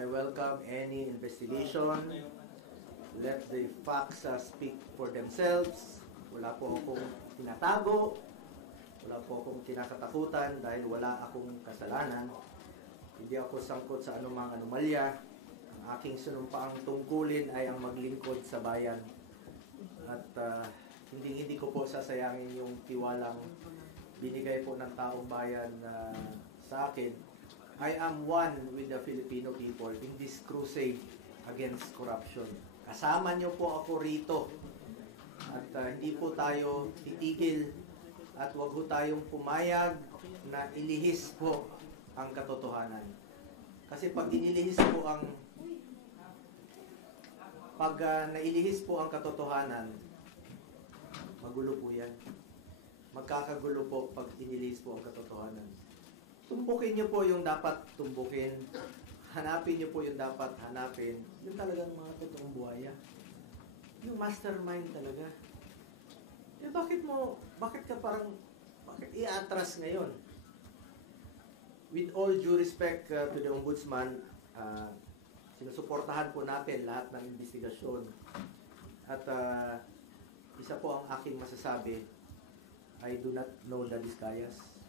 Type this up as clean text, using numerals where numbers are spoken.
I welcome any investigation. Let the facts speak for themselves. Wala po akong tinatago. Wala po akong kinakatakutan dahil wala akong kasalanan. Hindi ako sangkot sa anumang anomalya. Ang aking sinumpaang tungkulin ay ang maglingkod sa bayan. At hindi ko po sasayangin yung tiwalang binigay po ng taong bayan sa akin. I am one with the Filipino people in this crusade against corruption. Kasama niyo po ako rito. At hindi po tayo titigil at wag po tayong pumayag na ilihis po ang katotohanan. Kasi pag inilihis po nailihis po ang katotohanan, magulo po yan. Magkakagulo po pag inilihis po ang katotohanan. Tumbukin niyo po yung dapat tumbukin. Hanapin niyo po yung dapat hanapin. Yun talagang mga totoong buhaya. Yung mastermind talaga. Bakit i-atras ngayon? With all due respect to the Ombudsman, sinusuportahan po natin lahat ng investigasyon. At isa po ang aking masasabi, I do not know the Vizcayas.